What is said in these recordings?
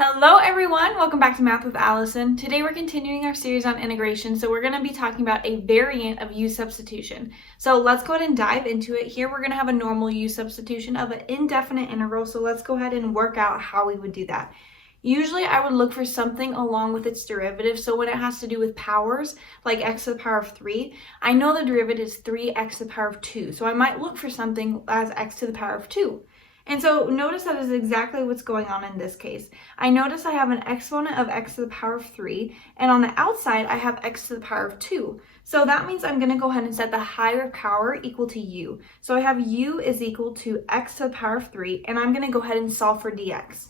Hello everyone, welcome back to Math with Allison. Today we're continuing our series on integration, so we're going to be talking about a variant of U-substitution. So let's go ahead and dive into it. Here we're going to have a normal U-substitution of an indefinite integral, so let's go ahead and work out how we would do that. Usually I would look for something along with its derivative, so when it has to do with powers, like x to the power of 3, I know the derivative is 3x to the power of 2, so I might look for something as x to the power of 2. And so notice that is exactly what's going on in this case. I notice I have an exponent of x to the power of 3, and on the outside I have x to the power of 2. So that means I'm going to go ahead and set the higher power equal to u. So I have u is equal to x to the power of 3, and I'm going to go ahead and solve for dx.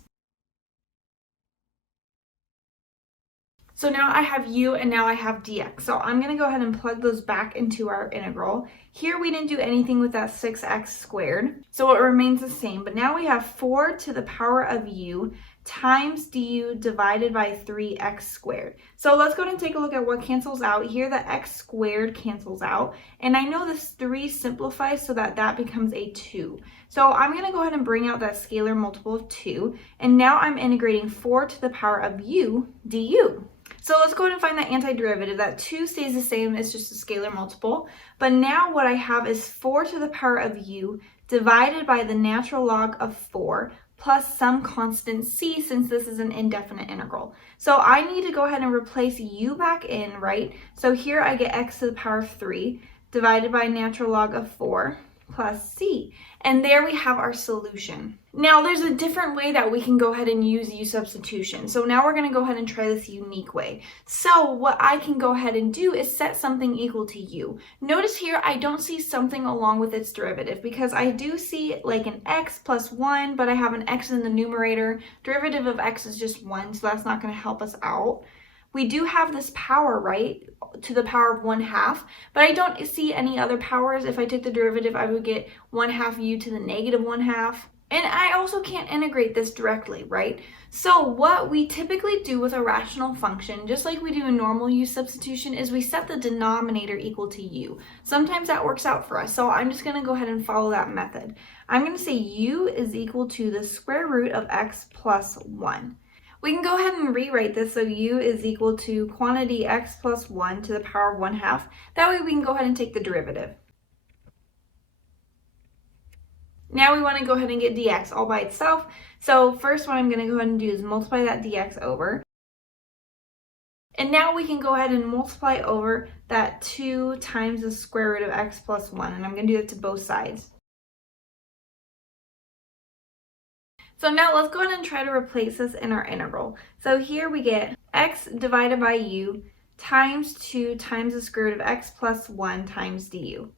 So now I have u and now I have dx. So I'm going to go ahead and plug those back into our integral. Here we didn't do anything with that 6x squared, so it remains the same. But now we have 4 to the power of u times du divided by 3x squared. So let's go ahead and take a look at what cancels out. Here the x squared cancels out. And I know this 3 simplifies so that becomes a 2. So I'm going to go ahead and bring out that scalar multiple of 2. And now I'm integrating 4 to the power of u du. So let's go ahead and find that antiderivative. That 2 stays the same, it's just a scalar multiple. But now what I have is 4 to the power of u divided by the natural log of 4 plus some constant c, since this is an indefinite integral. So I need to go ahead and replace u back in, right? So here I get x to the power of 3 divided by natural log of 4 plus c. And there we have our solution. Now there's a different way that we can go ahead and use U-substitution. So now we're going to go ahead and try this unique way. So what I can go ahead and do is set something equal to u. Notice here I don't see something along with its derivative, because I do see like an x plus 1, but I have an x in the numerator. Derivative of x is just 1, so that's not going to help us out. We do have this power, right, to the power of 1/2, but I don't see any other powers. If I took the derivative, I would get 1/2 u to the negative 1/2. And I also can't integrate this directly, right? So what we typically do with a rational function, just like we do in normal U-substitution, is we set the denominator equal to u. Sometimes that works out for us, so I'm just going to go ahead and follow that method. I'm going to say u is equal to the square root of x plus 1. We can go ahead and rewrite this so u is equal to quantity x plus 1 to the power of 1/2. That way we can go ahead and take the derivative. Now we want to go ahead and get dx all by itself. So first what I'm going to go ahead and do is multiply that dx over. And now we can go ahead and multiply over that 2 times the square root of x plus 1. And I'm going to do that to both sides. So now let's go ahead and try to replace this in our integral. So here we get x divided by u times 2 times the square root of x plus 1 times du.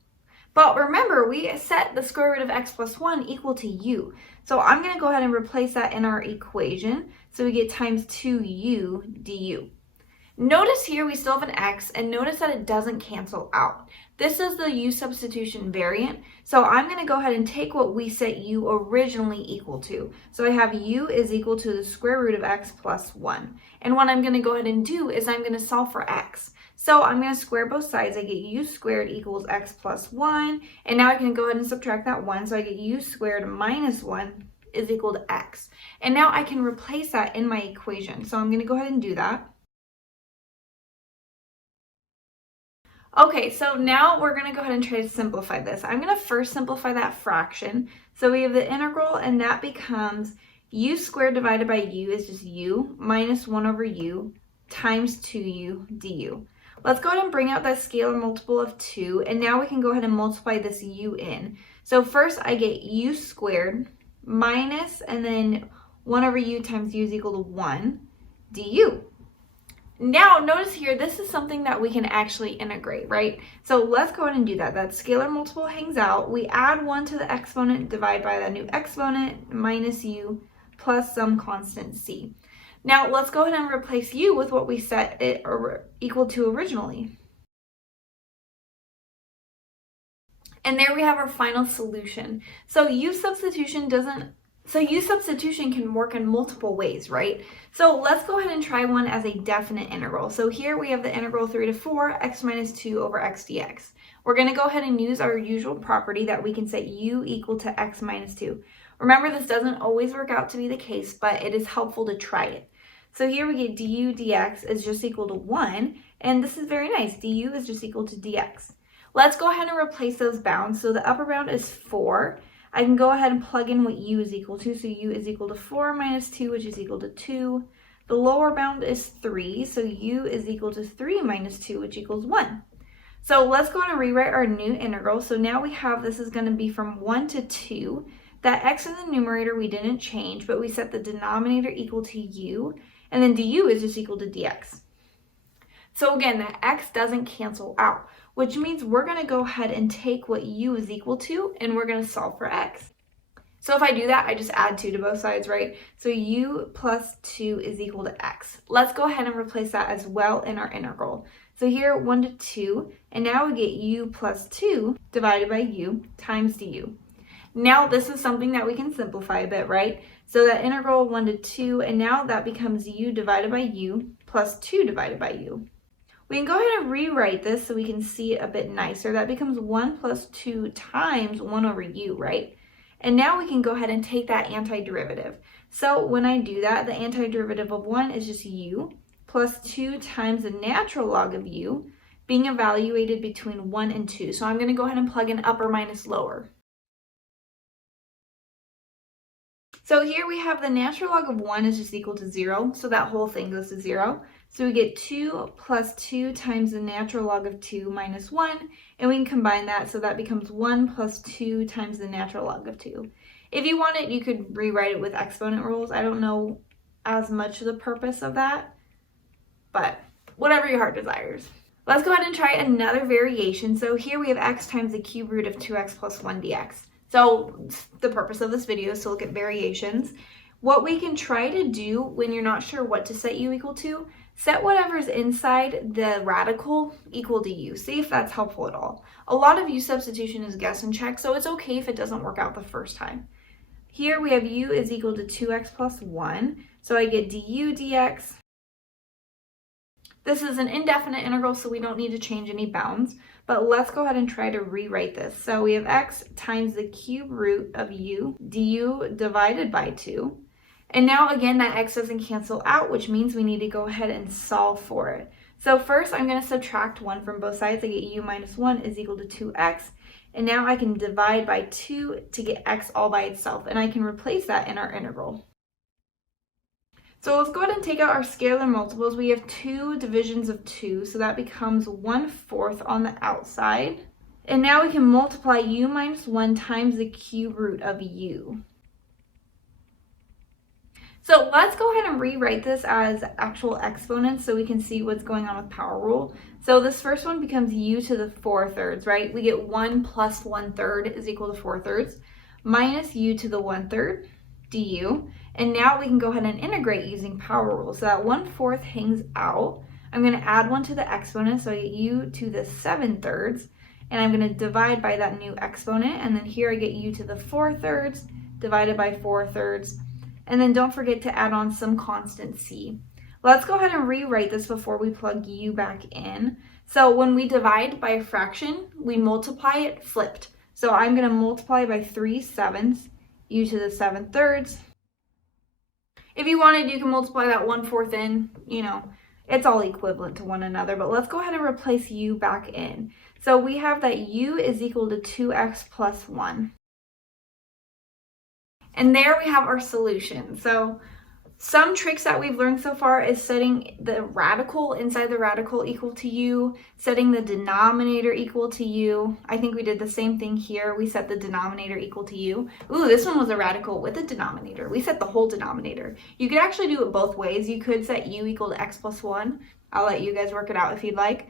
But remember, we set the square root of x plus 1 equal to u. So I'm going to go ahead and replace that in our equation. So we get times 2u du. Notice here we still have an x, and notice that it doesn't cancel out. This is the U-substitution variant, so I'm going to go ahead and take what we set u originally equal to. So I have u is equal to the square root of x plus 1. And what I'm going to go ahead and do is I'm going to solve for x. So I'm going to square both sides. I get u squared equals x plus 1, and now I can go ahead and subtract that 1, so I get u squared minus 1 is equal to x. And now I can replace that in my equation, so I'm going to go ahead and do that. Okay, so now we're going to go ahead and try to simplify this. I'm going to first simplify that fraction. So we have the integral, and that becomes u squared divided by u is just u minus 1 over u times 2u du. Let's go ahead and bring out that scalar multiple of 2, and now we can go ahead and multiply this u in. So first I get u squared minus, and then 1 over u times u is equal to 1 du. Now, notice here, this is something that we can actually integrate, right? So let's go ahead and do that. That scalar multiple hangs out. We add 1 to the exponent, divide by that new exponent, minus u, plus some constant c. Now, let's go ahead and replace u with what we set it equal to originally. And there we have our final solution. So U-substitution can work in multiple ways, right? So let's go ahead and try one as a definite integral. So here we have the integral 3 to 4, x minus 2 over x dx. We're going to go ahead and use our usual property that we can set u equal to x minus 2. Remember, this doesn't always work out to be the case, but it is helpful to try it. So here we get du dx is just equal to 1, and this is very nice. Du is just equal to dx. Let's go ahead and replace those bounds. So the upper bound is 4. I can go ahead and plug in what u is equal to. So u is equal to 4 minus 2, which is equal to 2. The lower bound is 3, so u is equal to 3 minus 2, which equals 1. So let's go ahead and rewrite our new integral. So now we have, this is going to be from 1 to 2. That x in the numerator we didn't change, but we set the denominator equal to u, and then du is just equal to dx. So again, that x doesn't cancel out, which means we're going to go ahead and take what u is equal to, and we're going to solve for x. So if I do that, I just add 2 to both sides, right? So u plus 2 is equal to x. Let's go ahead and replace that as well in our integral. So here, 1 to 2, and now we get u plus 2 divided by u times du. Now this is something that we can simplify a bit, right? So that integral 1 to 2, and now that becomes u divided by u plus 2 divided by u. We can go ahead and rewrite this so we can see it a bit nicer. That becomes 1 plus 2 times 1 over u, right? And now we can go ahead and take that antiderivative. So when I do that, the antiderivative of 1 is just u plus 2 times the natural log of u being evaluated between 1 and 2. So I'm going to go ahead and plug in upper minus lower. So here we have the natural log of 1 is just equal to 0, so that whole thing goes to 0. So we get 2 plus 2 times the natural log of 2 minus 1, and we can combine that, so that becomes 1 plus 2 times the natural log of 2. If you want it, you could rewrite it with exponent rules. I don't know as much the purpose of that, but whatever your heart desires. Let's go ahead and try another variation. So here we have x times the cube root of 2x plus 1 dx. So the purpose of this video is to look at variations. What we can try to do when you're not sure what to set u equal to, set whatever's inside the radical equal to u. See if that's helpful at all. A lot of U-substitution is guess and check, so it's okay if it doesn't work out the first time. Here we have u is equal to 2x plus 1, so I get du dx. This is an indefinite integral, so we don't need to change any bounds, but let's go ahead and try to rewrite this. So we have x times the cube root of u du divided by 2. And now again, that x doesn't cancel out, which means we need to go ahead and solve for it. So first I'm going to subtract 1 from both sides. I get u minus 1 is equal to 2x. And now I can divide by 2 to get x all by itself, and I can replace that in our integral. So let's go ahead and take out our scalar multiples. We have 2 divisions of 2, so that becomes 1/4 on the outside. And now we can multiply u minus 1 times the cube root of u. So let's go ahead and rewrite this as actual exponents so we can see what's going on with power rule. So this first one becomes u to the 4/3, right? We get 1 plus 1/3 is equal to 4/3 minus u to the 1/3 du. And now we can go ahead and integrate using power rule. So that 1/4 hangs out. I'm going to add 1 to the exponent, so I get u to the 7/3. And I'm going to divide by that new exponent. And then here I get u to the 4/3 divided by 4/3. And then don't forget to add on some constant c. Let's go ahead and rewrite this before we plug u back in. So when we divide by a fraction, we multiply it flipped. So I'm going to multiply by 3/7 u to the 7/3. If you wanted, you can multiply that 1/4 in, it's all equivalent to one another, but let's go ahead and replace u back in. So we have that u is equal to 2x plus 1. And there we have our solution. So some tricks that we've learned so far is setting the radical inside the radical equal to u, setting the denominator equal to u. I think we did the same thing here. We set the denominator equal to u. Ooh, this one was a radical with a denominator. We set the whole denominator. You could actually do it both ways. You could set u equal to x plus 1. I'll let you guys work it out if you'd like.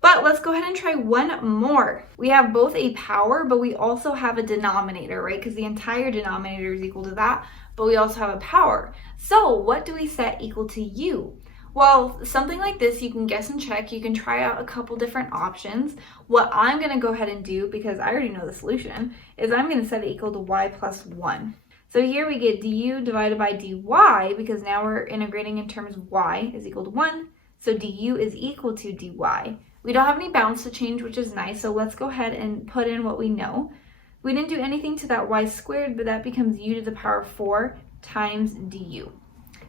But let's go ahead and try one more. We have both a power, but we also have a denominator, right? Because the entire denominator is equal to that, but we also have a power. So what do we set equal to u? Well, something like this, you can guess and check. You can try out a couple different options. What I'm going to go ahead and do, because I already know the solution, is I'm going to set it equal to y plus 1. So here we get du divided by dy, because now we're integrating in terms of y is equal to 1. So du is equal to dy. We don't have any bounds to change, which is nice, so let's go ahead and put in what we know. We didn't do anything to that y squared, but that becomes u to the power of 4 times du.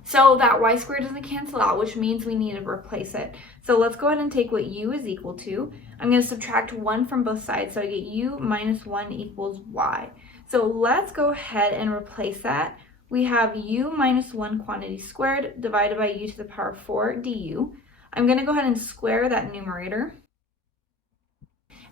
So that y squared doesn't cancel out, which means we need to replace it. So let's go ahead and take what u is equal to. I'm going to subtract 1 from both sides, so I get u minus 1 equals y. So let's go ahead and replace that. We have u minus 1 quantity squared divided by u to the power of 4 du. I'm going to go ahead and square that numerator.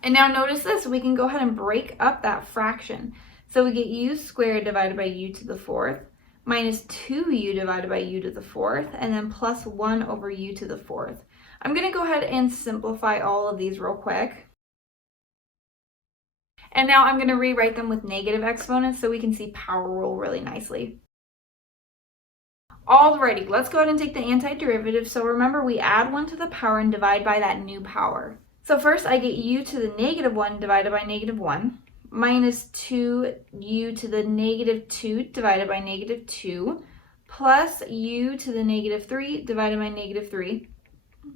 And now notice this, we can go ahead and break up that fraction. So we get u squared divided by u to the 4th minus 2u divided by u to the 4th, and then plus 1 over u to the 4th. I'm going to go ahead and simplify all of these real quick. And now I'm going to rewrite them with negative exponents so we can see power rule really nicely. Alrighty, let's go ahead and take the antiderivative. So remember, we add 1 to the power and divide by that new power. So first I get u to the negative 1 divided by negative 1 minus 2u to the negative 2 divided by negative 2 plus u to the negative 3 divided by negative 3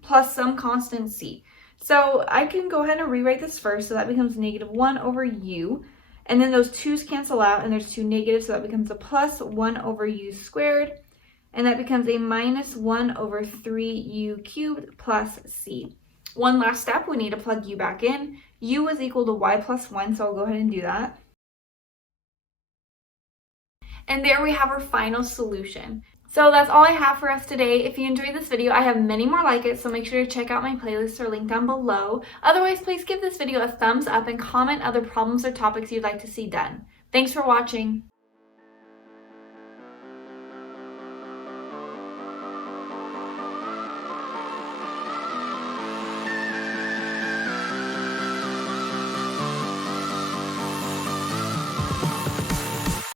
plus some constant c. So I can go ahead and rewrite this first, so that becomes negative 1 over u, and then those 2's cancel out and there's 2 negatives, so that becomes a plus 1 over u squared, and that becomes a minus 1 over 3u cubed plus c. One last step, we need to plug u back in. U is equal to y plus 1, so I'll go ahead and do that. And there we have our final solution. So that's all I have for us today. If you enjoyed this video, I have many more like it, so make sure to check out my playlists or link down below. Otherwise, please give this video a thumbs up and comment other problems or topics you'd like to see done. Thanks for watching.